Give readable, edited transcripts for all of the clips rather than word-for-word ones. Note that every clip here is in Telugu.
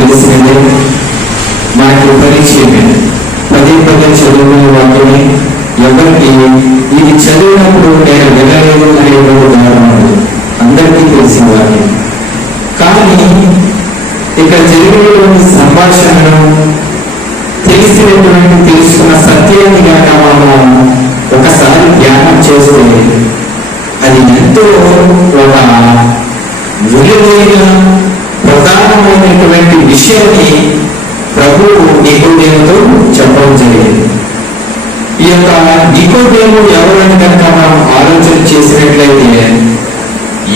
తెలిసినదే, మనకు పరిచయమే. పదే పదే చదువుకునే వాటిని ఎవరికి ఇది చదివినప్పుడు నేను వినలేదు అనే ఉదాహరణలు అందరికీ తెలిసిన వాటి. కానీ ఇక్కడ జరిగినటువంటి సంభాషణను తెలుసుకున్న సత్యాన్ని కనుక మనం ఒకసారి ధ్యానం చేస్తే అది ఎంతో ఒక విలువైన ప్రధానమైనటువంటి విషయాన్ని ప్రభువు నికోదేముతో చెప్పడం జరిగింది. ఈ యొక్క నికోదేము ఎవరని కనుక మనం ఆలోచన చేసినట్లయితే,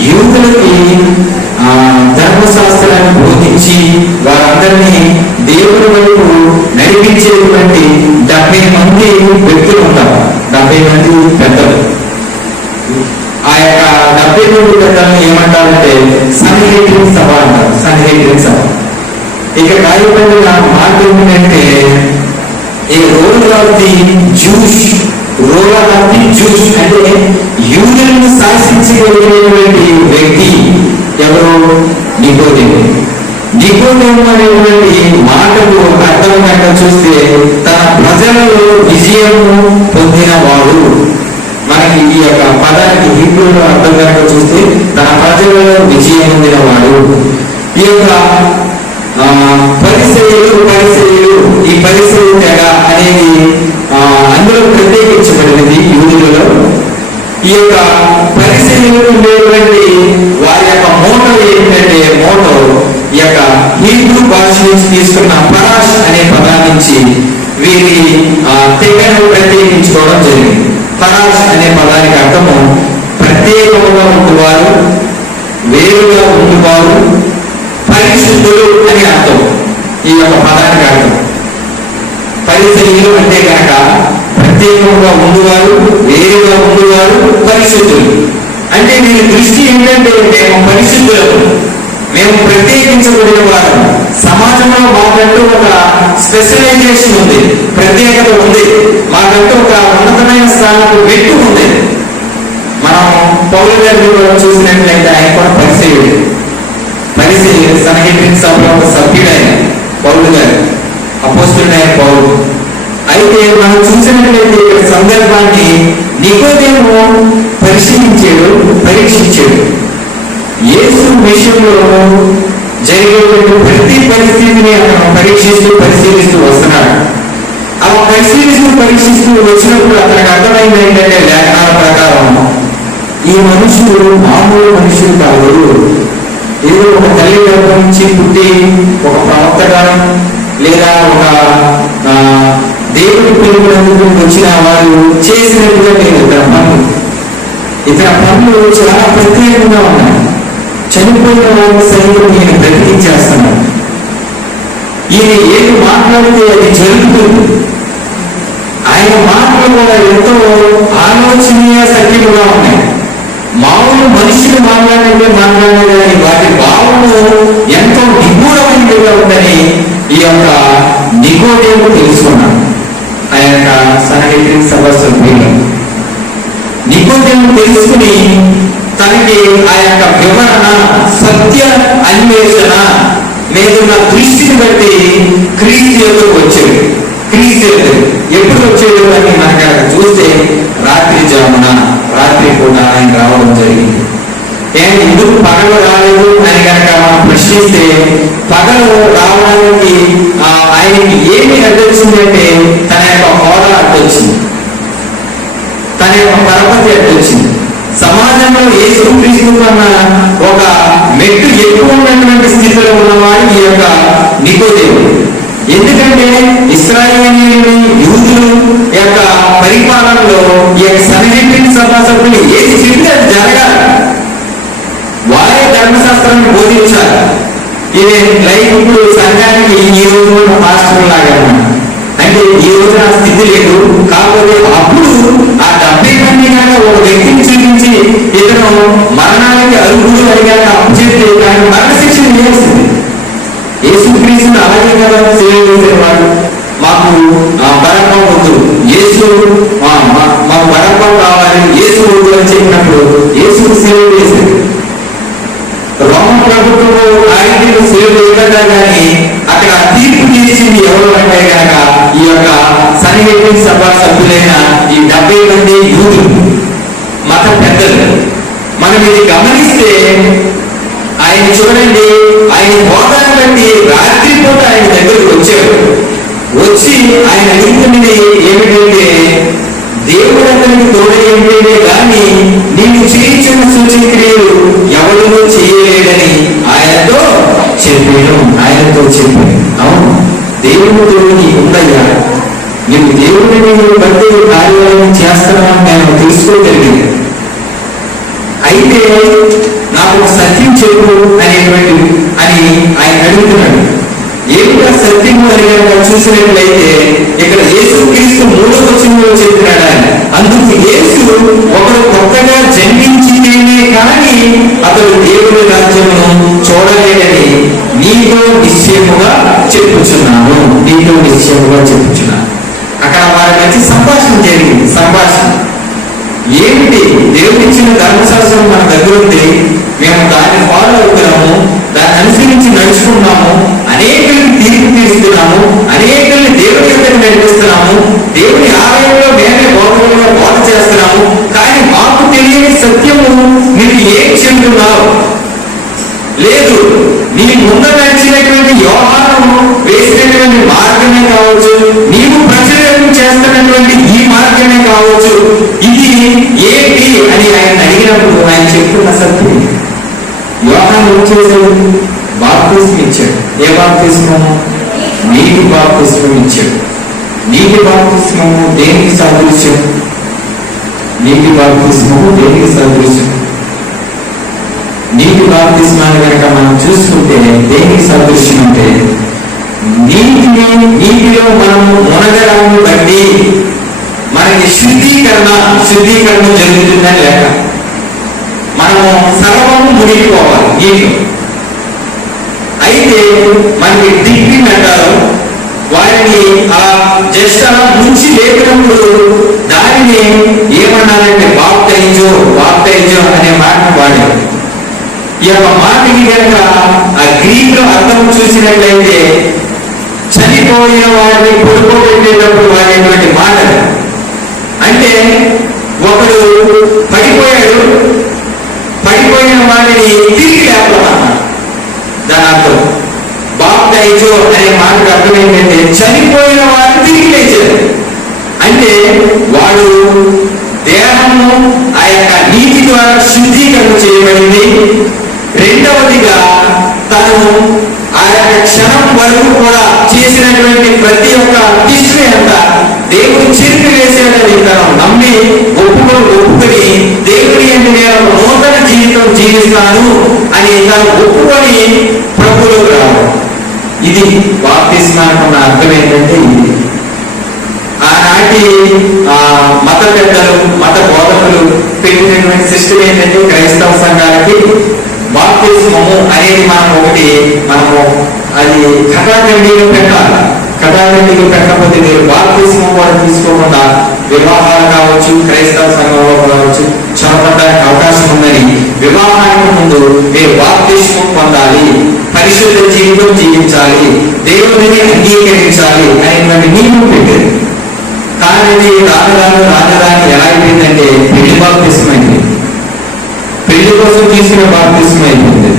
యూదులకి ధర్మశాస్త్రాన్ని బోధించి వారందరినీ దేవుని వైపు నడిపించేటువంటి 70 మంది వ్యక్తులు ఉంటారు. 70 మంది పెద్దలు. ఆ యొక్క 70 మంది పెద్దలను ఏమంటారంటే సన్హెడ్రిన్ సభ అంటారు. సన్హెడ్రిన్ సభ. ఇక రాయబడిన మాట ఏమిటంటే ఏ రూలర్ ఆఫ్ ది జూస్ అంటే యూదులను శాసించగలిగినటువంటి వ్యక్తి ఎవరు? నికోదేము. నికోదేము అనేటువంటి మాటలు అర్థం కనుక చూస్తే తన ప్రజలలో విజయము పొందినవాడు. మనకి ఈ యొక్క పదానికి హిబ్రూలో అర్థం కనుక చూస్తే తన ప్రజలలో విజయం పొందినవాడు. ఈ యొక్క పరిసయ్యులు ఈ పరిసయ్య తెగ అనేది అందులో ప్రత్యేకించబడినది యూదులలో. ఈ యొక్క పరిసయ్యులు ఉండేటువంటి వారి యొక్క మోటో ఏంటంటే ఈ యొక్క హీబ్రూ భాష నుంచి తీసుకున్న పరాష్ అనే పదాల నుంచి వీరి తెగను ప్రత్యేకించుకోవడం జరిగింది. పరాష్ అనే పదానికి అర్థము ప్రత్యేకంగా ఉంటువారు, వేరుగా ఉంటువారు, పరిశుద్ధులు అని అర్థం. ఈ యొక్క పదానికి అర్థం పరిసయ్యులు అంటే కనుక ప్రత్యేకంగా ఉండువారు, వేరుగా ఉండువారు, పరిశుద్ధులు. అంటే వీరి దృష్టి ఏంటంటే మేము పరిశుద్ధులకు, మేము ప్రత్యేకించబడిన వారు. సమాజంలో మాకంటూ ఒక స్పెషలైజేషన్ ఉంది, ప్రత్యేకత ఉంది, మాకంటూ ఒక ఉన్నతమైన స్థానంలో వ్యక్తి ఉంది. మనం పౌలు గారిని కూడా చూసినట్లయితే ఆయన కూడా పరిసయ్యుడు. సన్హెడ్రిన్ సభలో ఒక సభ్యుడైన పౌలు గారు, అపోస్తలుడైన పౌలు. అయితే మనం చూసినట్లయితే ఇక్కడ సందర్భాన్ని నికోదేము పరిశీలించాడు, పరీక్షించాడు. యేసు విషయంలో జరిగేటువంటి ప్రతి పరిస్థితిని అతను పరిశీలిస్తూ వస్తున్నాడు. అలా పరీక్షిస్తూ వచ్చినప్పుడు అతనికి అర్థమైంది ఏంటంటే లేఖనాల ప్రకారం ఈ మనుషులు మామూలు మనుషులు కాదు. ఏదో ఒక తల్లి గర్భం నుంచి పుట్టి ఒక ప్రవక్తగా లేదా ఒక దేవుడి పిలుపునందుకు వచ్చిన వారు చేసినట్టుగా లేదు. ఇతర పనులు చాలా ప్రత్యేకంగా ఉన్నాయి. చనిపోయిన వారిని సైతం నేను బ్రతికించేస్తున్నాను. ఈయన ఏది మాట్లాడితే అది జరుగుతుంది. ఆయన మాటలు కూడా ఎంతో ఆలోచనీయ సత్యముగా ఉన్నాయి. మామూలు మనుషులు మాట్లాడేది కానీ వాటి భావము ఎంతో నిగూఢమైనదిగా ఉందని ఈ యొక్క నికోదేము తెలుసుకున్నాడు. ఆ యొక్క సన్హెడ్రిన్ సభ సభ్యులు నికోదేము తెలుసుకుని తనకి ఆ యొక్క వివరణ, సత్య అన్వేషణ మీద దృష్టిని బట్టి క్రీస్తు ఎదురు వచ్చాడు. క్రీస్తు ఎప్పుడు వచ్చాడు అని మనకు చూస్తే రాత్రి పూట ఆయన రావడం జరిగింది. ఎందుకు పగలు రాలేదు అని కనుక మనం ప్రశ్నిస్తే పగలు రావడానికి ఆయనకి ఏమి అడ్డొచ్చిందంటే తన యొక్క హోదా అడ్డొచ్చింది, తన యొక్క పరపతి అడ్డొచ్చింది. సమాజంలో యేసుక్రీస్తు కన్నా ఒక మెట్టు ఎక్కువ ఉన్నటువంటి స్థితిలో ఉన్నవాడు ఈ యొక్క నికోదేము. ఎందుకంటే ఇశ్రాయేలీయులు, యూదులు యొక్క పరిపాలనలో ఈ యొక్క సన్హెడ్రిన్ సభా సభ్యులు ఏది చెప్తే అది జరగాలి. వారే ధర్మశాస్త్రాన్ని బోధించాలి. ఇది లైఫ్ ఇప్పుడు సంఘానికి ఈ రోజు పాస్టర్ లాగా అంటే ఈ రోజు ఆ స్థితి లేదు. కాకపోతే అప్పుడు ఆ 70 మంది కనుక ఒక వ్యక్తిని చూపించి ఇతను మరణానికి అర్హుడు అని కనుక అప్పు చెప్తే కానీ మరణశిక్ష వేయాల్సింది. యేసుక్రీస్తుని అలాగే కదా సేవ చేసేవాడు. మాకు బరకం వద్దు, మాకు బరకం కావాలి, యేసు వద్దు అని చెప్పినప్పుడు యేసు సేవ చేసేది. రోమన్ ప్రభుత్వం ఆయనకి సేవ చేయగలగా కానీ అక్కడ తీర్పు తీర్చింది ఎవరు అంటే కనుక ఈ యొక్క సన్నిహిత సభ సభ్యులైన ఈ 70 మంది యూదులు, మత పెద్దలు. మనం ఇది గమనిస్తే ఆయన చూడండి, ఆయన హోదాన్ని బట్టి రాత్రిపూట ఆయన దగ్గరకు వచ్చాడు. వచ్చి ఆయన అడుగుతున్నది ఏమిటంటే, దేవుడు అతనికి తోడేంటేనే కానీ నీకు చేయించిన సూచన క్రియలు ఎవరినూ చేయలేదని ఆయనతో చెప్పాను. అవును, దేవుడు తోడు ఉందయ్యా, నీవు దేవుడిని బట్టి కార్యాలను చేస్తున్నావు నేను తెలుసుకోగలిగింది. అయితే నాకు సత్యం చెప్పు అనేటువంటి అని ఆయన అడుగుతున్నాడు. ఏమిటా సత్యము అని కనుక చూసినట్లయితే ఇక్కడ యేసుక్రీస్తు 3వ వచనంలో చెప్తున్నాడు ఆయన. అందుకు యేసు ఒకడు కొత్తగా జన్మించితేనే కానీ అతడు దేవుని రాజ్యమును చూడలేడని నీతో నిశ్చయముగా చెప్పుచున్నాను. అక్కడ వారి మధ్య సంభాషణ జరిగింది. సంభాషణ ఏమిటి? దేవుడిచ్చిన ధర్మశాస్త్రం మన దగ్గర ఉంది, మేము దాన్ని ఫాలో అవుతున్నాము, దాన్ని అనుసరించి నడుచుకున్నాము, అనేకుల్ని తీర్పు తీస్తున్నాము, అనేకుల్ని దేవుడి యొక్క నడిపిస్తున్నాము, దేవుని ఆలయంలో మేమే బోధ చేస్తున్నాము. కానీ మాకు తెలియని సత్యము నీకు ఏం చెందుతున్నావు? లేదు, నీ ముందు నడిచినటువంటి యోహాను వేసినటువంటి మార్గమే కావచ్చు, నీవు ప్రచురణ చేస్తున్నటువంటి ఈ మార్గమే కావచ్చు, ఇది ఏంటి అని ఆయన అడిగినప్పుడు ఆయన చెప్తున్న సత్యం. యోహాను ఏం చేశాడు? బాప్తిస్మం ఇచ్చాడు. ఏ బాప్తిస్మము? నీటి బాప్తిస్మం ఇచ్చాడు. నీటి బాప్తిస్మము దేనికి సాదృశ్యం? నీటి బాప్తిస్మము దేనికి సాదృశ్యం? నీటి బాప్తిస్మాన్ని కనుక మనం చూసుకుంటే దేనికి సాదృశ్యం అంటే, నీటిలో మనము మునగడాన్ని బట్టి మనకి శుద్ధీకరణ జరుగుతుందని లేక మనము సర్వము మునిగిపోవాలి నీటిలో. అయితే మనకి డిగ్రీ అంటారు, వారిని అలా జస్ట్ అలా ముంచి లేపినప్పుడు దానిని ఏమన్నారంటే బాప్తైజో అనే మాటను వాడారు. ఈ యొక్క మాటకి కనుక ఆ గ్రీక్ లో అర్థం చూసినట్లయితే చనిపోయిన వారిని పడుకోబెట్టేటప్పుడు వాడేటువంటి మాట. అంటే ఒకడు పడిపోయిన వాడిని తిరిగి లేపమన్నారు. దాని అర్థం బాప్తైజో అనే మాటకు అర్థం ఏంటంటే చనిపోయిన వారిని తిరిగి లేచారు. అంటే వాడు దేహము ఆ యొక్క నీటి ద్వారా శుద్ధీకరణ చేయబడింది. రెండవదిగా తను ఆ యొక్క క్షణం వరకు కూడా చేసినటువంటి ప్రతి ఒక్క హిస్టరీ అంతా దేవుడు చెరిపి వేసేదని తను నమ్మి ఒప్పుకొని దేవుడి అంటే నేను నూతన జీవితం జీవిస్తాను అని తను ఒప్పుకొని ప్రభువులోకి రావడం. ఇది బాప్తిస్మానికి ఉన్న అర్థం ఏంటంటే, ఇది ఆనాటి మత పెద్దలు, మత బోధకులు పెట్టినటువంటి సిస్టమ్ ఏంటంటే, క్రైస్తవ సంఘాలకి బాప్తిస్మము అనేది మనము అది కథాఖండిలో పెట్టాలి. కథాఖండిలో పెట్టకపోతే మీరు బాప్తిస్మం కూడా తీసుకోకుండా వివాహాలు కావచ్చు, క్రైస్తవ సంఘంలో కావచ్చు చొరబడడానికి అవకాశం ఉందని వివాహానికి ముందు మీరు బాప్తిస్మం పొందాలి, పరిశుద్ధ జీవితం జీవించాలి, దేవుడిని అంగీకరించాలి అనేటువంటి నియమం పెట్టారు. కానీ రాజధాని ఎలా అయిపోయిందంటే పెళ్లి బాప్తిస్మం అయిపోయింది. పెళ్లి కోసం తీసుకునే బాప్తిస్మం అయిపోయింది.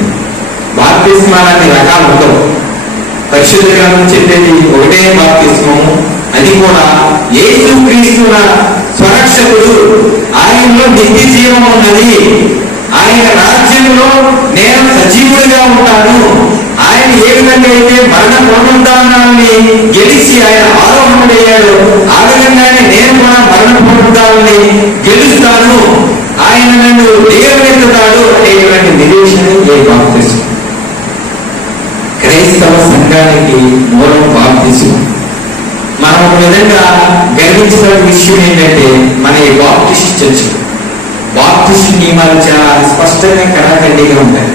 బాప్తిస్మాలన్నీ రకాలు ఉండవు. పరిశుద్ధ గ్రంథం చెప్పేది ఒకటే బాప్తిస్మము. అది కూడా యేసుక్రీస్తున స్వరక్షకుడు, ఆయనలో నిత్య జీవం ఉన్నది, ఆయన రాజ్యంలో నేను సజీవుడిగా ఉంటాను. ఆయన ఏ విధంగా అయితే మరణ పునరుద్ధానాన్ని గెలిచి ఆయన ఆరోహణుడయ్యాడు, ఆ విధంగానే నేను కూడా మరణ పునరుద్ధానాన్ని గెలుస్తాను, ఆయన నన్ను దిగవెత్తుతాడు అనేటువంటి నిరీక్షణ ఏ బాప్తిస్మం. క్రైస్తవ సంఘానికి మూలం బాప్తిస్మం. మనం ఒక విధంగా గర్వించిన విషయం ఏంటంటే, మన ఈ బాప్టిస్ట్ చర్చ్ బాప్టిస్ట్ నియమాలు చాలా స్పష్టంగా కరాఖండిగా ఉంటాయి.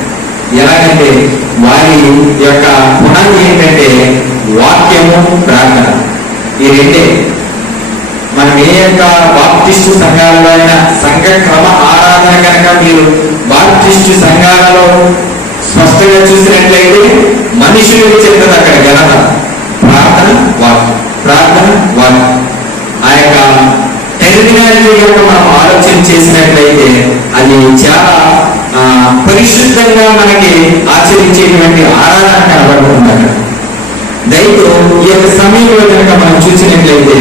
ఎలాగంటే వారి యొక్క పునాది ఏంటంటే వాక్యము, ప్రార్థన. ఈ రెండే. మనం ఏ యొక్క బాప్టిస్టు సంఘాలలో అయినా సంఘ క్రమ ఆరాధన కనుక మీరు బాప్టిస్టు సంఘాలలో స్పష్టంగా చూసినట్లయితే మనుషులకు చెందదు అక్కడ ఘనత ప్రార్థన వాక్యం, ప్రార్థన వాక్యం. ఆ యొక్క టెర్మినాలజీ యొక్క మనం ఆలోచన చేసినట్లయితే అది చాలా పరిశుద్ధంగా మనకి ఆచరించేటువంటి ఆరాధన కనబడుతుంది అక్కడ. దయతో ఈ యొక్క సమయంలో కనుక మనం చూసినట్లయితే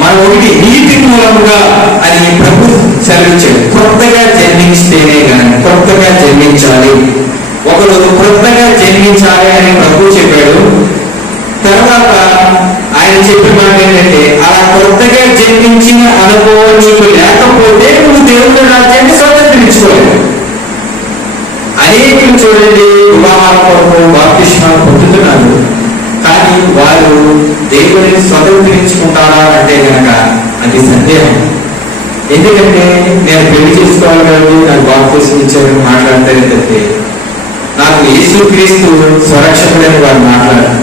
మనం ఒకటి నీతి మూలముగా అని ప్రభు సెలవించాడు. కొత్తగా జన్మించితేనే కానీ, కొత్తగా జన్మించాలి, ఒకరు కొత్తగా జన్మించాలి అని ప్రభు చెప్పాడు. తర్వాత ఆయన చెప్పిన మాట ఏంటంటే, అలా కొత్తగా జన్మించిన అనుభవం నీకు లేకపోతే నువ్వు దేవుని రాజ్యాన్ని స్వతంత్రించుకోలేదు. అనేకులు చూడండి వివాహాల కొరకు బాప్తిస్మాలు పొందుతున్నారు, కానీ వారు దేవుని స్వతంత్రించుకుంటారా అంటే కనుక అది సందేహం. ఎందుకంటే నేను పెళ్లి చేసుకోవాలి కాదు, నాకు బాప్తిస్మం ఇచ్చారని మాట్లాడతారే తప్పితే నాకు యేసుక్రీస్తు స్వరక్షకుడని వారు మాట్లాడారు.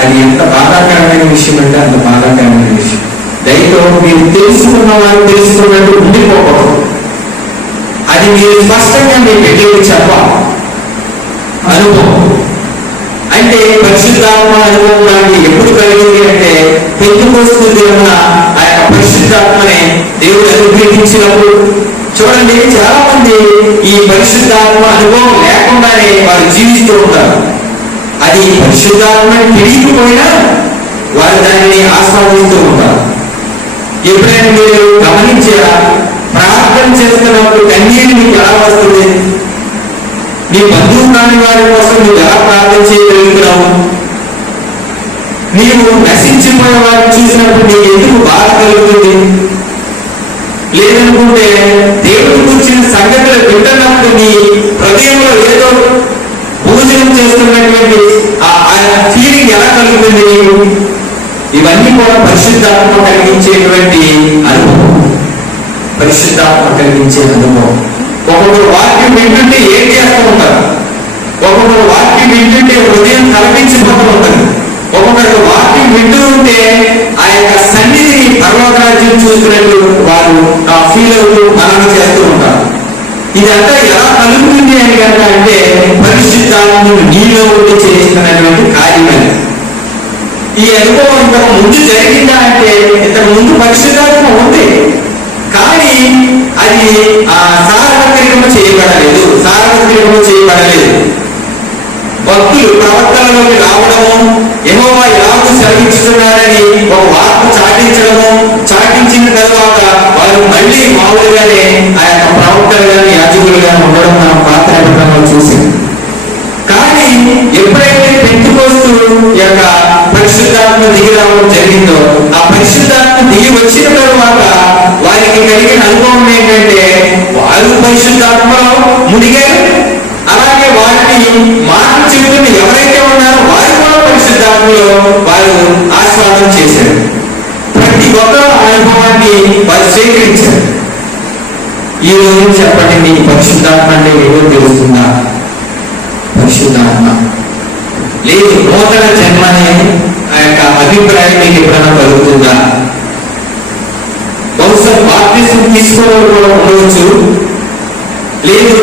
అది ఎంత బాధాకరమైన విషయం అంటే అంత బాధాకరమైన విషయం. దయతో మీరు తెలుసుకున్న వారు తెలుసుకున్నట్టు ఉండిపోకూడదు. అది మీరు స్పష్టంగా మీ బిడ్డలకు చెప్పాలి. అనుభవం అంటే పరిశుద్ధాత్మ అనుభవం లాంటి ఎప్పుడు కలిగింది అంటే పెంతెకోస్తు దినమున ఆ యొక్క పరిశుద్ధాత్మని దేవుడు అనుగ్రహించినప్పుడు. చూడండి, చాలా మంది ఈ పరిశుద్ధాత్మ అనుభవం లేకుండానే వారు జీవిస్తూ ఉంటారు. అది పరిశుద్ధాత్మని తెలియకపోయినా వారు దానిని ఆస్వాదిస్తూ ఉంటారు. ఎప్పుడైనా మీరు గమనించారా, ప్రార్థన చేస్తున్నప్పుడు కన్నీరు మీకు ఎలా వస్తుంది? నీ బంధువు కాని వారి కోసం నువ్వు ఎలా ప్రార్థన చేయగలుగుతున్నావు? నీవు నశించిపోయే వారిని చూసినప్పుడు నీకు ఎందుకు బాధ కలుగుతుంది? లేదనుకుంటే దేవుడు కూర్చిన సంగతులు వింటున్నప్పుడు నీ హృదయంలో ఏదో భోజనం చేస్తున్నటువంటి ఆ ఫీలింగ్ ఎలా కలుగుతుంది నీకు? ఇవన్నీ కూడా పరిశుద్ధాత్మ కలిగించేటువంటి అనుభవం, పరిశుద్ధాత్మ కలిగించే అనుభవం. ఒక్కొక్కరు వాక్యం వింటుంటే ఏం చేస్తూ ఉంటారు, ఒక్కొక్కరు వాక్యం వింటుంటే హృదయం కల్పించిపోతూ ఉంటుంది, ఒక్కొక్కరు వాక్యం వింటూ ఉంటే ఆ యొక్క సన్నిధిని పర్వత రాజ్యం చూస్తున్నట్టు వారు ఫీల్ అవుతూ మననం చేస్తూ ఉంటారు. ఇదంతా ఎలా కలుగుతుంది అని కనుక అంటే పరిశుద్ధాత్మను నీలో ఉండి చేస్తున్నటువంటి కార్యమని. ఈ అనుభవం ఇంతకు ముందు జరిగిందా అంటే ఇంతకు ముందు పరిశుద్ధాత్మ ఉంది, కానీ అది సార్వత్రికము చేయబడలేదు, సార్వత్రికము చేయబడలేదు. భక్తులు ప్రవర్తనలోకి రావడము, యెహోవా ఎలాగూ సెలవిస్తున్నారని ఒక వార్త చాటించడము, చాటించిన తర్వాత వారు మళ్ళీ మామూలుగానే ఆ యొక్క ప్రవక్తలుగాని యాజకులుగా ఉండడం మనం పాత నిబంధనలో చూసి. కానీ ఎప్పుడైతే పెంతెకోస్తు యొక్క పరిశుద్ధాత్మ దిగి రావడం జరిగిందో, ఆ పరిశుద్ధాత్మ దిగి వచ్చిన తర్వాత వారికి కలిగిన అనుభవం ఏంటంటే వారు పరిశుద్ధాత్మలో మునిగారు, అలాగే వారిని మాటలు చెబుతున్న ఎవరైతే ఉన్నారో వారు కూడా పరిశుద్ధాత్మలో వారు ఆస్వాదం చేశారు. ప్రతి ఒక్క అనుభవాన్ని వారు స్వీకరించారు. ఈ రోజు చెప్పండి, మీకు పరిశుద్ధాత్మ అంటే ఏదో తెలుస్తుందా? పరిశుద్ధాత్మ లేదు, నూతన జన్మ అనే ఆ యొక్క అభిప్రాయం మీకు ఎప్పుడైనా కలుగుతుందా? బహుశా బాప్తిసం తీసుకోవడం కూడా ఉండవచ్చు, లేదు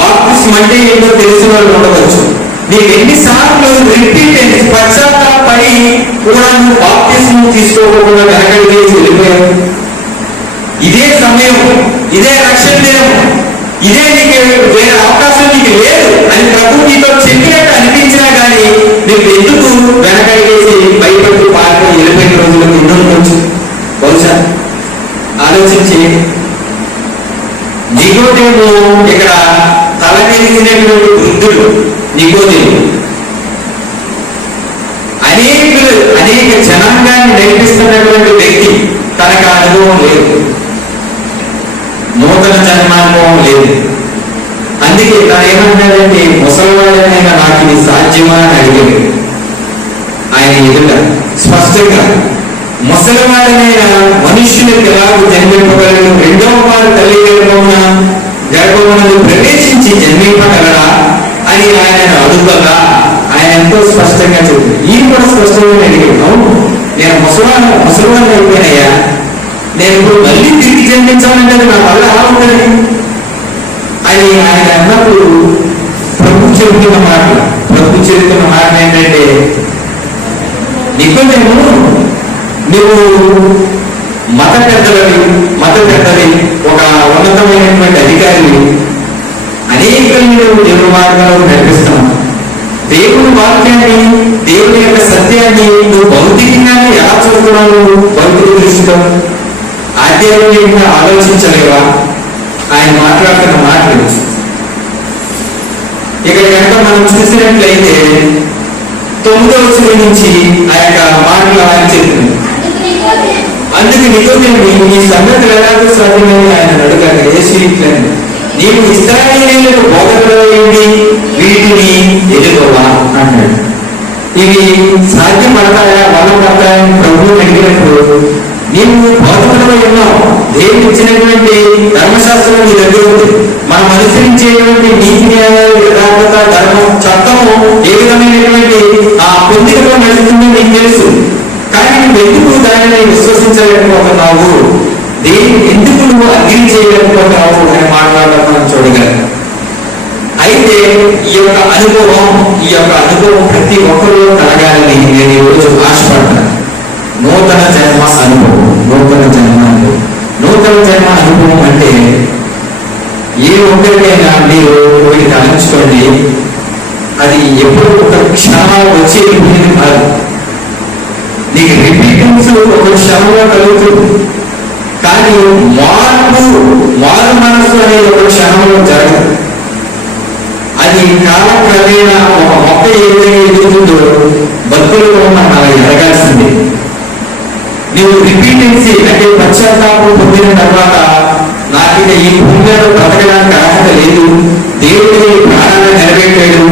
బాప్తిసం అంటే ఏంటో తెలిసిన వాళ్ళు ఉండవచ్చు. నీకు ఎన్నిసార్లు రిపీట్ పశ్చాత్తాపడి కూడా నువ్వు బాప్తిసం తీసుకోకుండా వెనకడికి వెళ్ళిపోయావు. ఇదే సమయం, ఇదే రక్షణ దినం, ఇదే నీకు వేరే అవకాశం నీకు లేదు అని ప్రభు నీతో చెప్పినట్టు అనిపించినా కానీ నీకు ఎందుకు వెనకడిగేసి భయపడుతూ పారిపోయి వెళ్ళిపోయిన రోజులకు ఎన్నో ఉండొచ్చు. బహుశా ఆలోచించి నికోదేము ఇక్కడ తలకెలిసినటువంటి వృద్ధుడు నికోదేము అనేక జనాంగాన్ని నడిపిస్తున్నటువంటి వ్యక్తి, తనకు అనుభవం లేదు, నూతన జన్మానుభవం లేదు. అందుకే తను ఏమంటాడంటే ముసలివాడనైనా నాకు ఇది సాధ్యమా అని అడిగాడు. ఆయన ఎదుట స్పష్టంగా ముసలివాడనైనా మనుష్యులకు ఎలాగో జన్మింపగలడు, రెండవ వారు తల్లి గర్భమునందు ప్రవేశించి జన్మింపగలరా అని ఆయన అడుగుగా ఆయన ఎంతో స్పష్టంగా చెప్పాడు. ఈయన కూడా స్పష్టంగా అడిగాడు, అవును నేను ముసలివాడిని అయిపోయినయ్యా, నేను ఇప్పుడు మళ్ళీ తిరిగి జన్మించాలంటే నా వల్ల ఎలా ఉంటుంది అని ఆయన అన్నప్పుడు ప్రభు చెబుతున్న మాటలు. ప్రభు చెబుతున్న మాట ఏంటంటే, నికోదేము, నువ్వు మత పెద్దవి, ఒక ఉన్నతమైనటువంటి అధికారివి, అనేకమైన దేవుని మార్గాలు నడిపిస్తున్నావు. దేవుని వాక్యాన్ని, దేవుని యొక్క సత్యాన్ని నువ్వు భౌతికంగానే ఎలా చూస్తున్నావు? భౌతిక దృష్టితో ఆధ్యాత్మికంగా ఆలోచించలేవా? ఆయన మాట్లాడుతున్న మాటలు ఇక్కడ కనుక మనం చూసినట్లయితే 9వ వచనం నుంచి ఆ యొక్క మాటలు ఆయన చెప్తుంది. అందుకు నికోదేము, ఈ సంగతి ఎలాగో సాధ్యమని ఆయన అడుగాడు. యేసు ఇట్లని, నీవు ఇశ్రాయేలీయులకు బోధకుడవై ఉండి వీటిని ఎదుగవా అన్నాడు. ఇవి సాధ్యపడతాయా, వల్ల పడతాయని ప్రభువు అడిగినప్పుడు, నీవు బోధకుడవై ఉన్నావు, దేవుడు ఇచ్చినటువంటి ధర్మశాస్త్రం నీ దగ్గర ఉంది, మనం అనుసరించేటువంటి నీతి న్యాయాలు, యథార్థత, ధర్మం, చట్టము ఏ విధమైనటువంటి ఆ పొందికలో నడుస్తుందో నీకు తెలుసు. కానీ నువ్వు ఎందుకు దానిని విశ్వసించలేకపోతున్నావు, ఎందుకు నువ్వు అగ్ని చేయలేకపోతున్నావు అని మాట్లాడడం మనం చూడగలం. అయితే ఈ యొక్క అనుభవం ప్రతి ఒక్కరూ కలగాలని నేను ఈరోజు ఆశపడ్డాను. నూతన జన్మ అనుభవం అంటే ఏ ఒక్కరికైనా మీరు ఒకటి తలంచుకోండి, అది ఎప్పుడు ఒక క్షణంలో వచ్చేది కాదు. నీకు రిపీటెన్స్ ఒక క్షణంలో కలుగుతుంది, కానీ మారు మనసు అనేది ఒక క్షణంలో జరగదు. అది కాలక్రమేణా ఒక మొక్క ఏదైనా ఎదుగుతుందో భక్తులుగా మనం అలా ఎదగాల్సిందే. నువ్వు రిపీటెన్సీ అంటే పశ్చాత్తాపం పొందిన తర్వాత నాకు ఈ భూమిలో బ్రతకడానికి అర్హత లేదు, దేవుడి ప్రాణాన్ని నిలబెట్టాడు,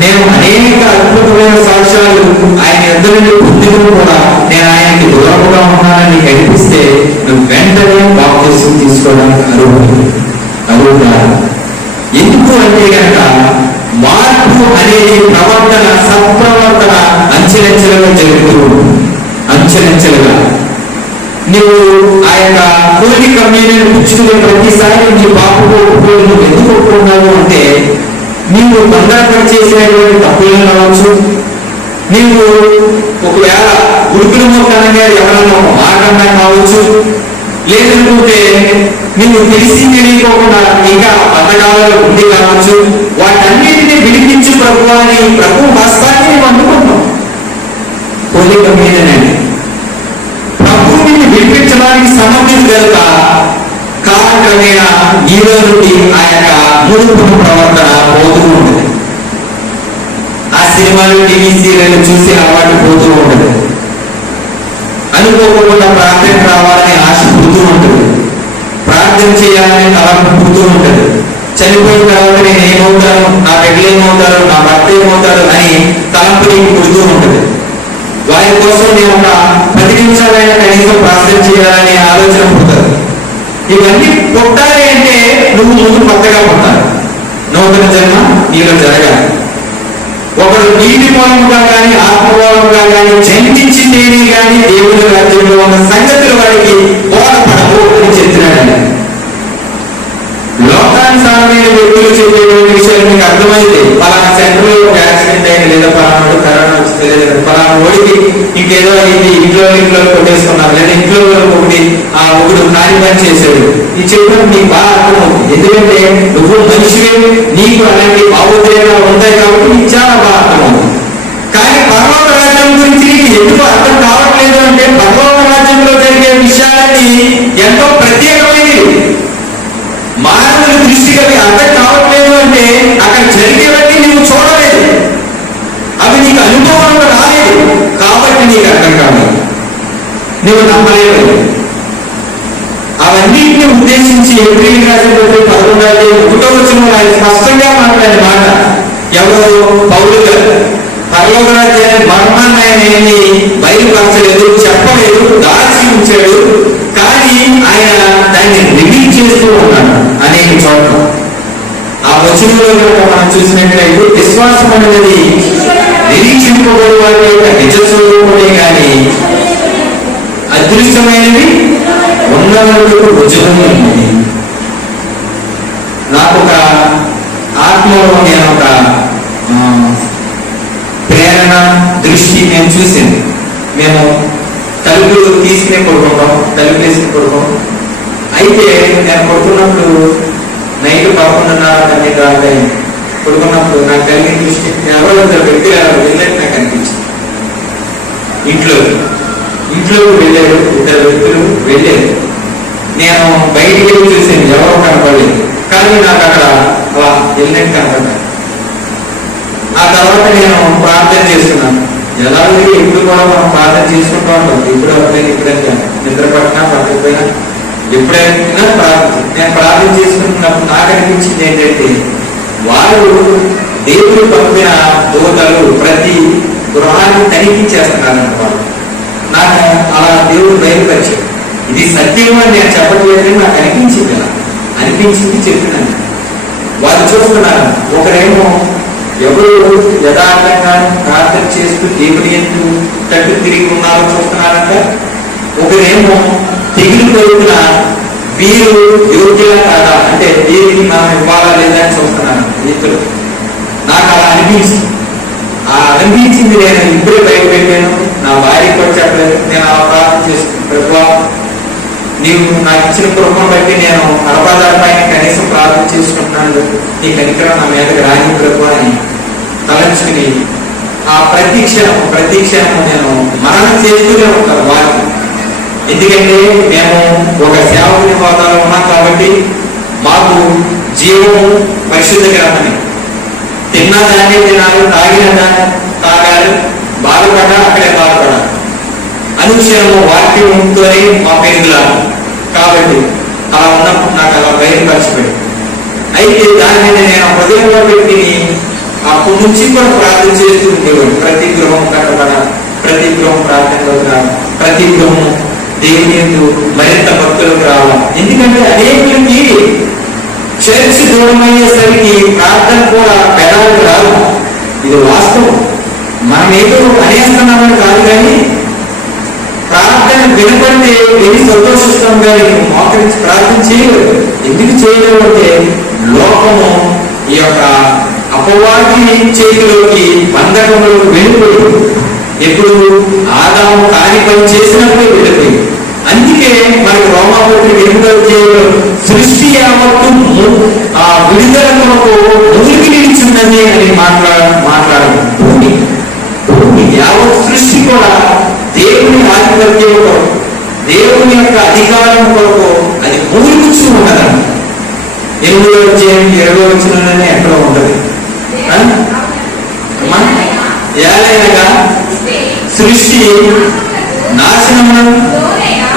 నేను అనేక అద్భుతమైన సాక్ష్యాలు ఆయన ఇద్దరిని పొందుకుని కూడా నేను ఆయనకి దూరంగా ఉన్నానని కనిపిస్తే నువ్వు వెంటనే బాప్తిసం తీసుకోవడానికి అర్హుడా. ఎందుకు అంటే కనుక మార్పు అనేది ప్రవర్తన, సత్ప్రవర్తన అంచెలంచెలుగా జరుగుతుంది. అంచెలంచెలుగా నువ్వు ఆ యొక్క కోరిక కమ్యూనిటీని పుచ్చుకునే ప్రతిసారి నీ బాబు నువ్వు ఎందుకు ఒప్పుకున్నావు అంటే, నీవు బంగారం చేసినటువంటి తప్పులు కావచ్చు, నీవు ఒకవేళ గురుకుల మొక్కనంగా ఎవరన్నా మాటన్నా కావచ్చు, లేదనుకుంటే నీవు తెలిసి తెలియకోకుండా ఇంకా పథకాలలో ఉండి కావచ్చు, వాటన్నిటిని విడిపించు ప్రభు అని ప్రభు హస్తాన్ని నువ్వు అందుకుంటావు. కోరిక మీదనండి ప్రభువుని విడిపించడానికి సమర్థులు కనుక కాలక్రమేణా ఈలో నుండి ఆ యొక్క మునుపు ప్రవర్తన పోతూ ఉంటుంది. ఆ సినిమాలు, టీవీ సీరియల్ చూసి అలవాటు పోతూ ఉంటుంది. అనుకోకుండా ప్రార్థన రావాలని ఆశ పుడుతూ ఉంటుంది, ప్రార్థన చేయాలని తలంపు పుడుతూ ఉంటుంది. చనిపోయిన తర్వాత నేను ఏమవుతాను, నా బిడ్డలు ఏమవుతారు, నా భర్త ఏమవుతారు అని తలంపు నీకు పుడుతూ ఉంటుంది. వారి కోసం నేను ఒక 10 నిమిషాలైనా కనీసం ప్రార్థన చేయాలనే ఆలోచన పుడుతుంది. ఇవన్నీ పుట్టాలి అంటే నువ్వు ముందు కొత్తగా పుట్టాలి. నూతన జన్మ నీలో జరగాలి. ఒకడు నీటి మూలంగా కానీ ఆత్మమూలంగా కానీ జన్మించి తేని కానీ దేవుని రాజ్యంలో ఉన్న సంగతులు వాడికి బోధపడవు అని చెప్తున్నాడండి. లోకానుసారమైన వ్యక్తులు చెప్పేటువంటి విషయాలు మీకు అర్థమైతే, పలానా సెంటర్ లో ఒక యాక్సిడెంట్ అయింది, లేదా పలానాడు కరోనా వచ్చింది, లేదా పలానా ఓడికి ఇంకేదో అయింది, ఇంట్లో కొట్టేసుకున్నారు, లేదా ఇంట్లో ఒకడు నాని పని చేశాడు, ఈ చెప్పడం నీకు బాగా అర్థమవుతుంది. ఎందుకంటే నువ్వు మనిషివే, నీకు అలాంటి భావోద్వేగాలు ఉంటాయి కాబట్టి నీకు చాలా బాగా అర్థమవుతుంది. కానీ పరలోక రాజ్యం గురించి నీకు ఎందుకు అర్థం కావట్లేదు అంటే, పరలోక రాజ్యంలో జరిగే విషయాన్ని ఎంతో ప్రత్యేకమైనది, మానవుల దృష్టికి అవి అర్థం కావట్లేదు అంటే అక్కడ జరిగేవన్నీ నీవు చూడలేదు, అవి నీకు అనుభవంలో రాలేదు, కాబట్టి నీకు అర్థం కాలేదు, నువ్వు నమ్మలేదు. అవన్నింటినీ ఉద్దేశించి ఏప్రిల్ రాసిన 11వ వచనంలో ఆయన స్పష్టంగా మాట్లాడే మాట ఎవరు? పౌలు గారు. పరలోక రాజ్యాన్ని మర్మాన్ని ఆయన ఏమి బయలుపరచలేదు, చెప్పలేదు, దాచి ఉంచాడు. కానీ ఆయన దాన్ని రివీల్ చేస్తూ ఉన్నాడు అనేక చోట్ల. ఆ వచనంలో కనుక మనం చూసినట్లయితే, విశ్వాసం అనేది నిరీక్షింపబడి వారి యొక్క నిజ స్వరూపమే కానీ అదృష్టమైనది ఉన్నవాళ్ళకు రుజువైనది. నాకు ఒక ఆత్మలో నేను ఒక ప్రేరణ, దృష్టి నేను చూసింది. మేము తలుపులు తీసుకునే పడుకుంటాం, తలుపు వేసుకుని పడుకోం. అయితే నేను పడుకున్నప్పుడు నైట్ 11:30 పడుకున్నప్పుడు నాకు కలిగిన దృష్టి ఎవరో వ్యక్తి వెళ్ళినట్టు నాకు అనిపించింది. ఇంట్లోకి వెళ్ళారు, 2 వ్యక్తులు వెళ్ళారు. నేను బయటికి వెళ్ళి చూసాను, ఎవరో కనపడలేదు. కానీ నాకు అక్కడ అలా వెళ్ళినట్టు కనపడ్డాను. ఆ తర్వాత నేను ప్రార్థన చేస్తున్నాను. ఎలా ఎప్పుడు కూడా మనం ప్రార్థన చేసుకుంటూ ఉంటాం. ఎప్పుడు అవ్వలేదు, ఎప్పుడైనా నిద్ర పట్టినా పట్టకపోయినా ఎప్పుడైనా నేను ప్రార్థన చేసుకుంటున్నప్పుడు నాకు అనిపించింది ఏంటంటే, వారు దేవుడు పంపిన దూతలు ప్రతి గృహాన్ని తనిఖీ చేస్తున్నారన్న వాళ్ళు. నాకు అలా దేవుడు బయలుపరిచాడు. ఇది సత్యం అని నేను చెప్పట్లేదని నాకు అనిపించింది. అలా అనిపించింది చెప్తున్నాను. వాళ్ళు చూస్తున్నారు. ఒకరేమో ఎవరు యథార్థంగా ప్రార్థన చేస్తూ దేవుని ఎందు తట్టు తిరిగి ఉన్నారో చూస్తున్నారంట. ఒకరేమో తెగిలిపోతున్న వీరు యోగ్యుల కాదా, అంటే వీరికి మనం ఇవ్వాలా లేదా అని చూస్తున్నాను. ఇద్దరు నాకు అలా అనిపించింది. అనిపించింది నేను ఇప్పుడే బయట పెట్టాను. నా భార్యకి కూడా చెప్పలేదు. నేను అలా ప్రార్థన చేసుకున్నాను. ప్రభువా, నీవు నాకు ఇచ్చిన కృపను బట్టి నేను అడపాదడపైన కనీసం ప్రార్థన చేసుకుంటున్నాను. నీ కనికరం నా మీదకి రాని ప్రభు అని తలంచుకుని ఆ ప్రతి క్షణము నేను మరణం చేస్తూనే ఉంటాను వారికి. ఎందుకంటే మేము ఒక సేవకుని హోదాలో ఉన్నాం కాబట్టి మాకు జీవము పరిశుద్ధ గ్రంథమే. తిన్న దాన్ని తినాలి, తాగిన దాన్ని తాగాలి, బాధపడ్డా అక్కడే బాధపడాలి. అనుక్షణము వాక్యంతోనే మా పెరుగులాడు. కాబట్టి అలా ఉన్నప్పుడు నాకు అలా బయలుపరచబడి, అయితే దాని మీద నేను హృదయంలో పెట్టి అప్పటి నుంచి కూడా ప్రార్థన చేస్తూ ఉండేవాడు. ప్రతి గృహం కట్టబడాలి, ప్రతి గృహం ప్రార్థనలోకి రావాలి, ప్రతి గృహము దేవుని యందు మరింత భక్తులకు రావాలి. ఎందుకంటే అనేకులకి చర్చి దూరమయ్యేసరికి ప్రార్థన కూడా పెదాలకు రాదు. ఇది వాస్తవం. మనం ఏదో అనేస్తున్నామని కాదు, కానీ ప్రార్థన వినపడితే వెళ్ళి సంతోషిస్తాం, కానీ మోకరించి ప్రార్థన చేయలేదు. ఎందుకు చేయలేదు అంటే లోకము ఈ యొక్క అపవాది చేతిలోకి బంధకంలోకి వెళ్ళిపోయింది. ఎప్పుడు ఆదాము కాని పని చేసినప్పుడే వెళ్ళిపోయింది. అందుకే మనకు రోమాపత్రిక 8వ అధ్యాయంలో సృష్టి యావత్తు విడుదల కొరకు మురికి నిలిచిందని అని మాట్లాడదు. భూమి యావత్ సృష్టి కూడా దేవుని ఆధిపత్యం కొరకు, దేవుని యొక్క అధికారం కొరకు అది ముగిర్చు ఉన్నదండి. 8వ అధ్యాయం 20వ వచనంలోనే ఎక్కడో ఉంటది. ఏలైనగా సృష్టి నాశనము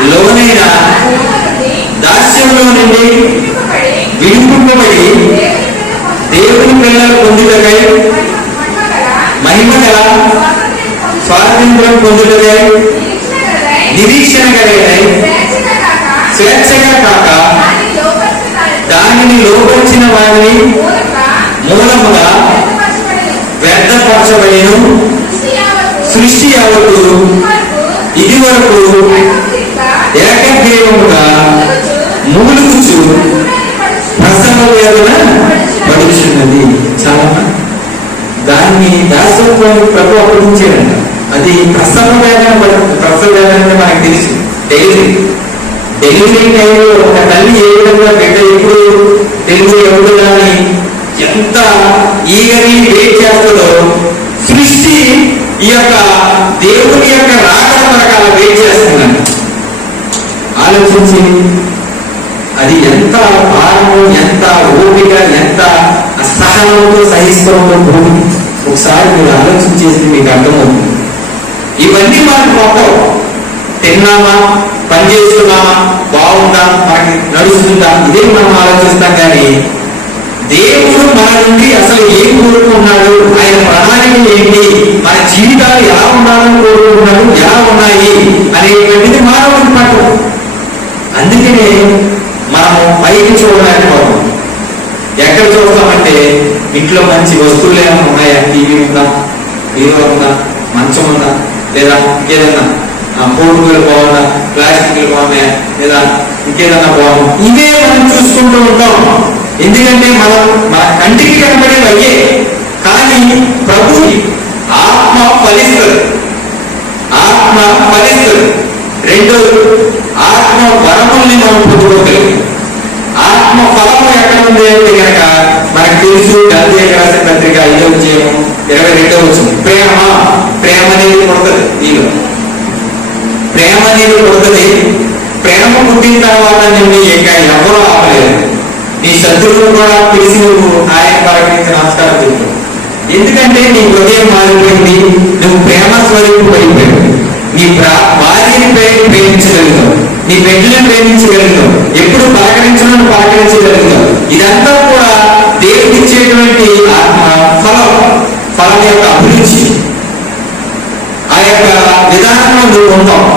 లోనైన దాస్యంలో నుండి విడిపింపబడి దేవుని పిల్లలు పొందుటకై మహిమ గల స్వాతంత్ర్యం పొందుటకై నిరీక్షణ కలిగినై స్వేచ్ఛగా కాక దానిని లోపరిచిన వారిని మూలముగా వ్యర్థపరచబడిన సృష్టి యావత్తు ఇది వరకు ఏకగ్రీవముగా మూలుగుచు ప్రసవ వేదన పడుచున్నది. చాలా దాన్ని దాసత్వానికి ప్రభు అప్పగించాడంట. అది ప్రసవ వేదన పడుతుంది. ప్రసవ వేదన అంటే మనకు తెలుసు. డెలివరీ టైంలో ఒక తల్లి ఏ విధంగా బిడ్డ ఎప్పుడు డెలివరీ అవుతుందా అని ఎంత ఈగని వెయిట్ చేస్తుందో, సృష్టి ఈ యొక్క దేవుని యొక్క రాకడ రకాల వెయిట్ చేస్తుందండి. ఆలోచించి అది ఎంత భారము, ఎంత ఓపిక, ఎంత అసహనంతో సహిస్తుందో భూమి ఒకసారి మీరు ఆలోచించేసి మీకు అర్థమవుతుంది. ఇవన్నీ మనకు మొత్తం తిన్నామా, పని చేస్తున్నామా, బాగుందా, మనకి నడుస్తుందా, ఇదే మనం ఆలోచిస్తాం. కానీ దేవుడు మన నుండి అసలు ఏం కోరుకున్నాడు, ఆయన ప్రణాళిక ఏంటి, మన జీవితాలు ఎలా ఉండాలని కోరుకుంటున్నాడు, ఎలా ఉన్నాయి అనేటువంటిది మానవుడి పట్టు. అందుకనే మనము పైకి చూడలేకపోతాం. ఎక్కడ చూస్తామంటే ఇంట్లో మంచి వస్తువులు ఏమైనా ఉన్నాయా, టీవీ ఉందా, బీరో ఉందా, మంచం ఉందా, లేదా ఇంకేదన్నా పోటుకలు బాగుందా, ప్లాస్టిక్లు బాగున్నాయా, లేదా ఇంకేదన్నా బాగుందా, ఇవే మనం చూసుకుంటూ ఉంటాం. ఎందుకంటే మన కంటికి కనబడేవి అయ్యే. కానీ ప్రభు ఆత్మ ఫలిస్తుంది, ఆత్మ ఫలిస్తుంది. రెండోది ఆత్మ వరముల్ని మనం పొందుకోగలిగి. ఆత్మ ఫలము ఎక్కడ ఉంది అంటే కనుక మనకు తెలుసు. గలాతీయులకు రాసిన పత్రిక 5వ అధ్యాయం 22వ వచనం. ప్రేమ, ప్రేమ అనేది పుడుతుంది నీలో, ప్రేమ అనేది పుడుతుంది. ప్రేమ పుట్టిన తర్వాత నిన్ను ఎవరో ఆపలేదు. నీ శత్రువులు కూడా పిలిచి నువ్వు ఆయన పరగణించి నమస్కారం చెప్పు. ఎందుకంటే నీ హృదయం మారిపోయింది, నువ్వు ప్రేమ స్వరూపు అయిపోయావు. నీ భార్యని ప్రేమించగలుగుతావు, నీ బిడ్డలను ప్రేమించగలుగుతావు, ఎప్పుడు పలకరించగలుగుతావు. ఇదంతా కూడా దేవుడు ఇచ్చేటువంటి ఆత్మ ఫలం, ఫలం యొక్క అభిరుచి. ఆ యొక్క విధానంలో నువ్వు ఉన్నావు.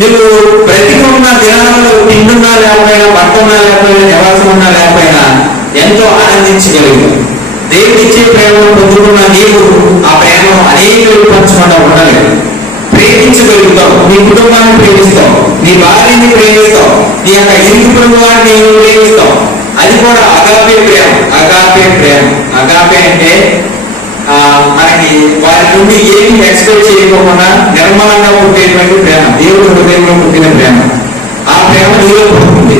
నువ్వు బ్రతికున్న దినాలలో తింటున్నా లేకపోయినా, పట్టున్నా లేకపోయినా, నివాసం ఉన్నా లేకపోయినా ఎంతో ఆనందించగలిగావు. దేవుడు ఇచ్చే ప్రేమను పొందుకున్న నీవు ఆ ప్రేమను అనేక పంచకుండా ఉండలేవు. ప్రేమించగలుగుతావు, నీ కుటుంబాన్ని ప్రేమిస్తావు, నీ భార్యని ప్రేమిస్తావు, నీ యొక్క ఇంటి కుటుంబాన్ని ప్రేమిస్తావు. అది కూడా అగాపే ప్రేమ. అగాపే ప్రేమ, అగాపే అంటే మనకి వారి నుండి ఏమి ఎక్స్పెక్ట్ చేయకుండా నిర్మలంగా పుట్టేటువంటి ప్రేమ, దేవుడు హృదయంలో పుట్టిన ప్రేమ. ఆ ప్రేమ నీలో పుడుతుంది.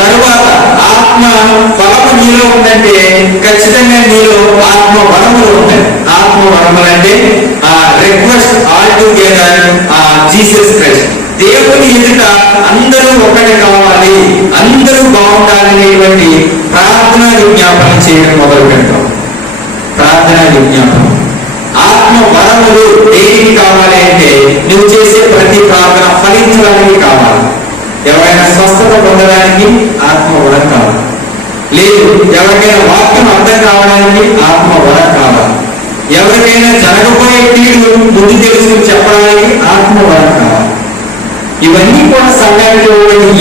తరువాత ఆత్మ ఫలము నీలో ఉందంటే ఖచ్చితంగా నీలో ఆత్మ వరములు ఉంటాయి. ఆత్మ వరములు అంటే request all together Jesus Christ. దేవుని ఎదుట అందరూ ఒకటి కావాలి, అందరూ బాగుండాలి అనేటువంటి ప్రార్థన విజ్ఞాపన చేయడం మొదలు పెడతాం. ప్రార్థన విజ్ఞాపనం. ఆత్మ వరములు దేనికి కావాలి అంటే నువ్వు చేసే ప్రతి ప్రార్థన ఫలించడానికి కావాలి. ఎవరైనా స్వస్థత పొందడానికి ఆత్మ వరం కావాలి, లేదు ఎవరికైనా వాక్యం అర్థం కావడానికి ఆత్మ వరం కావాలి, ఎవరికైనా జరగబోయే కీడు ముందు తెలుసుకుని చెప్పడానికి ఆత్మ వరం కావాలి. ఇవన్నీ కూడా సంఘానికి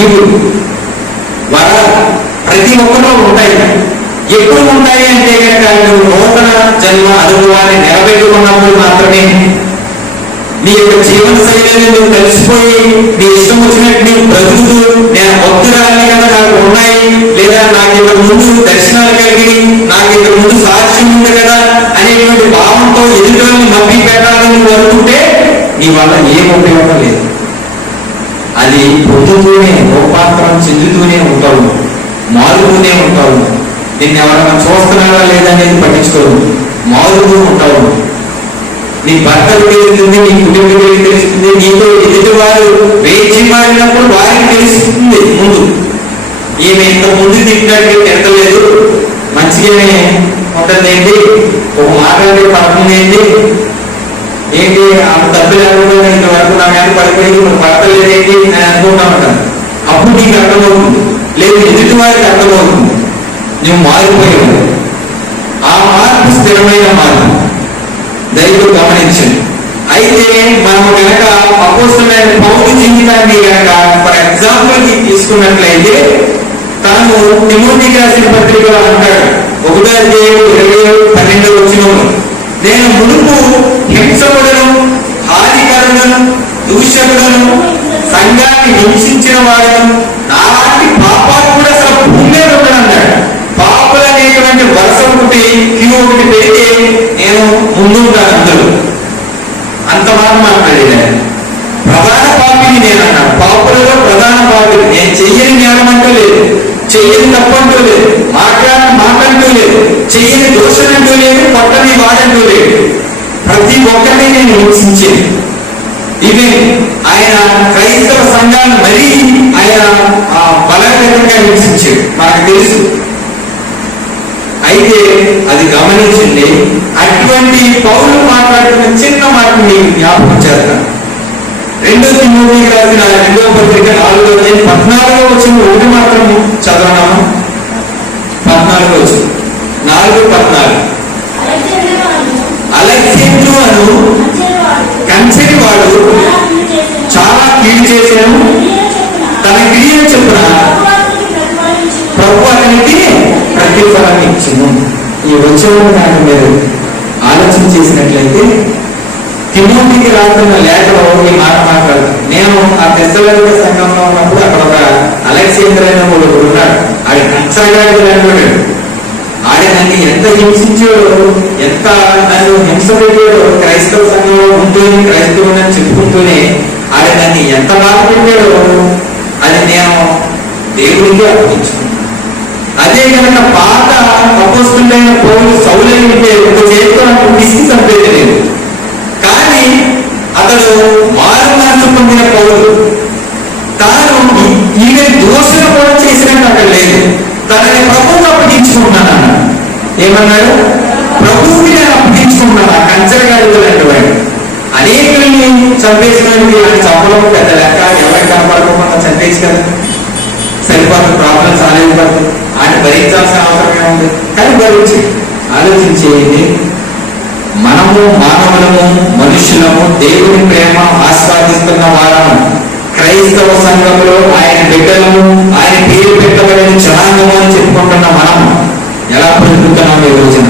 ఈవులు, వరాలు ప్రతి ఒక్కరూ ఉంటాయి. ఎప్పుడు ఉంటాయి అంటే కనుక నువ్వు నూతన జన్మ అనుభవాన్ని నిలబెట్టుకున్నప్పుడు మాత్రమే. నీ యొక్క జీవన శైలిని నువ్వు కలిసిపోయి నీ ఇష్టం వచ్చినట్టు నీవు బ్రతుకుతూ నేను భక్తురాలని కదా నాకు ఉన్నాయి, లేదా నాకు ఇంతకు ముందు దర్శనాలు కలిగి నాకు ఇంతకు ముందు సాక్ష్యం ఉంది కదా అనేటువంటి భావంతో ఎదుటిని నమ్మి పెట్టాలని నువ్వు అనుకుంటే నీ వల్ల ఏం ఉపయోగం లేదు. అది పొందుతూనే రూపాంతరం చెందుతూనే ఉంటావు, మారుతూనే ఉంటావు. నిన్ను ఎవరైనా చూస్తున్నారా లేదనేది పట్టించుకోవు, మారుతూ ఉంటావు. నీ భర్తకు తెలుస్తుంది, నీ కుటుంబానికి తెలుస్తుంది, నీతో ఎదుటి వారు వేచి మాడినప్పుడు వారికి తెలుస్తుంది. ముందు ఈమె ఇంత ముందు తిట్టినట్టు తిట్టలేదు, మంచిగానే ఉంటుంది ఏంటి, ఒక మాట్లాడే పడుతుంది ఏంటి, ఏంటి ఆమె తప్పు లేకపోయినా ఇంతవరకు నా మీద పడిపోయింది, ఇప్పుడు పడతలేదేంటి అని అనుకుంటామంటాను. అప్పుడు నీకు అర్థమవుతుంది, లేదు ఎదుటి వారికి అర్థమవుతుంది నువ్వు మారిపోయావు. ఆ మార్పు స్థిరమైన మార్పు దైవం గమనించండి. అయితే మనము కనుక అపోస్తలుడైన పౌలు జీవితాన్ని కనుక ఫర్ ఎగ్జాంపుల్ కి తీసుకున్నట్లయితే తాను తిమోతికి రాసిన పత్రికలో అంటాడు 1వ అధ్యాయం 20-12 వచనంలో, నేను మునుపు హింసకుడను, హానికరుడను, దూషకుడను, సంఘాన్ని హింసించిన వాడను, నాలాంటి పాపాలు కూడా అసలు భూమి మీద ఉండడన్నాడు. పాపులు అనేటువంటి వరుస ఒకటి క్యూ ఒకటి పెడితే నేను ముందుంటాను అందరూ. అంత మాత్రం మాట్లాడేది ప్రధాన పాపిని నేను అన్నాడు. పాపులలో ప్రధాన పాపిని. నేను చెయ్యని జ్ఞానం అంటూ లేదు, చెయ్యని తప్పంటూ లేదు, మాట్లాడుతూ లేదు, చెయ్యని దోషం అంటూ లేదు, పట్టని వాడంటూ లేదు. ప్రతి ఒక్కరిని నేను హింసించేది. ఇవే ఆయన క్రైస్తవ సంఘాన్ని మరీ ఆయన బలవంతంగా హింసించాడు, మనకు తెలుసు. అయితే అది గమనించండి, అటువంటి పౌలు మాట్లాడుతున్న చిన్న మాట మీకు జ్ఞాపకం చేస్తాను. 2 తిమోతికి రాసిన 2వ పత్రిక 4వ అధ్యాయం 14వ వచనం ఒకటి మాత్రం చదవనాము. 14వ వచనం 4:14. అలెగ్జాండ్రు అను కంచెరి వాడు చాలా కీడు చేశాను, తన క్రియలు చెప్పున ప్రభు అతనికి ప్రతిఫలం ఇచ్చును. ఈ వచనం నాకు మీరు ఆలోచన చేసినట్లయితే తిమోతికి రాస్తున్న లేఖలో ఈ మాట మాట్లాడుతుంది. నేను ఆ తెస్సలోనిక సంఘంలో ఉన్నప్పుడు అక్కడ ఒక అలెగ్జాండర్ అయిన ఒకడు ఉన్నాడు. ఆడి కంచగాడు. ఆడే నన్ను ఎంత హింసించాడో, ఎంత నన్ను హింస పెట్టాడో, క్రైస్తవ సంఘంలో ఉంటూనే క్రైస్తవుని చెప్పుకుంటూనే ఆడే నన్ను ఎంత బాధ పెట్టాడో అది నేను దేవుడికి అర్పించుకున్నాను. అదే కనుక పాత అపోస్తులైన పౌలు సౌలైతే ఒక చేతితో నాకు పిసికి చంపేది లేదు. కానీ అతడు మారు మనసు పొందిన పౌలు తాను ఈయన దోషణ కూడా చేసినట్టు అక్కడ లేదు. తనని ప్రభువుకు అప్పగించుకుంటున్నాను. ఏమన్నాడు? ప్రభువుకి నేను అప్పగించుకుంటున్నాను. ఆ కంచరగాడిలాంటి వాడు అనేకుల్ని చంపేసినట్టు ఆయన చంపడం పెద్ద లెక్క. ఎవరికి కనపడకుండా చంపేసి కదా సరిపోతుంది, ప్రాబ్లం సాధించబడుతుంది. ఆయన భరించాల్సిన అవసరమే ఉంది. కానీ భరించి ఆలోచించేది, మనము మానవులము, మనుషులము, దేవుని ప్రేమ ఆస్వాదిస్తున్న వారము, క్రైస్తవ సంఘంలో ఆయన బిడ్డలము, ఆయన పేరు పెట్టబడిన జనాంగము అని చెప్పుకుంటున్న మనం ఎలా పొందుతున్నాం? ఈ రోజున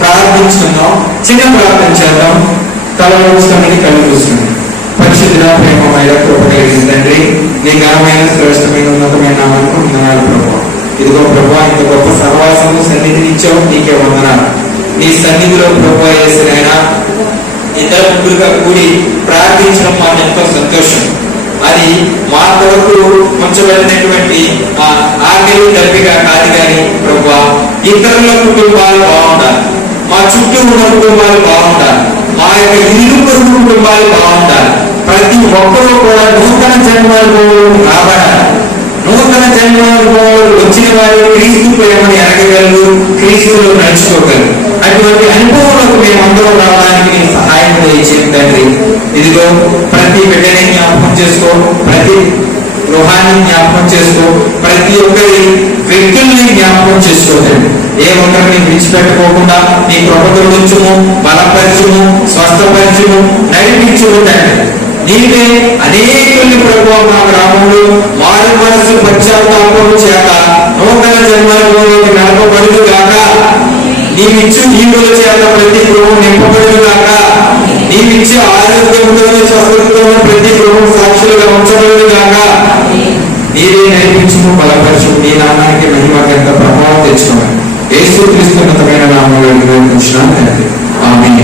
ప్రార్థించుకుందాం. చిన్న ప్రార్థన చేద్దాం. తలలోకి కళ్ళు చూస్తున్నాం. పరిశుద్ధ ప్రేమమైన కృప కలిగిన తండ్రి, నీ ఘనమైన శ్రేష్టమైన ఉన్నతమైన నామమునకు వందనాలు ప్రభువా. ఇదిగో ప్రభువా, ఇంత గొప్ప సహవాసము సన్నిధిని ఇచ్చావు, నీకే వందనాలు. నీ సన్నిధిలో ప్రభువా యేసయ్యా ఇద్దరు ముగ్గురుగా కూడి ప్రార్థించడం మాకు ఎంతో సంతోషం. అది మా కొరకు ఉంచబడినటువంటి ఆకలి దప్పిగా కాదు కానీ ప్రభువా, ఇతరుల కుటుంబాలు బాగుండాలి, మా చుట్టూ ఉన్న కుటుంబాలు బాగుండాలి, మా యొక్క ఇరుగు పొరుగు కుటుంబాలు బాగుండాలి. ప్రతి ఒక్కరూ కూడా నూతన జన్మలు రాబడాలి. నూతన జన్మలు వచ్చిన వారు క్రీస్తు ప్రేమని ఎరగగలరు, క్రీస్తులో నడుచుకోగలరు. అటువంటి అనుభవంలోకి మేమందరం రావడానికి నేను సహాయం చేయండి తండ్రి. ఇదిగో ప్రతి బిడ్డని జ్ఞాపకం చేసుకో, ప్రతి గృహాన్ని జ్ఞాపకం చేసుకో, ప్రతి ఒక్కరి వ్యక్తుల్ని జ్ఞాపకం చేసుకోదండి. ఏ ఒక్కరిని విడిచిపెట్టుకోకుండా నీ కృపతో ఉంచుము, బలపరచుము, స్వస్థపరచుము, నడిపించుము తండ్రి. నీవే అనేకుల్ని ప్రభువా మా గ్రామంలో మారు మనసు పశ్చాత్తాపం చేత నూతన జన్మలోకి నడపబడును గాక. నీవిచ్చు ఈవుల చేత ప్రతి గృహం నింపబడును గాక. నీవిచ్చే ఆరోగ్యంతోనే స్వస్థతతోనే ప్రతి గృహం సాక్షులుగా ఉంచబడును గాక. నీవే నడిపించుము, బలపరచుము. నీ నామానికి మహిమ గంట ప్రభావం తెచ్చుకోవాలి. యేసుక్రీస్తు ఉన్నతమైన నామములో వేడుకుంటున్నాను తండ్రి. ఆమేన్.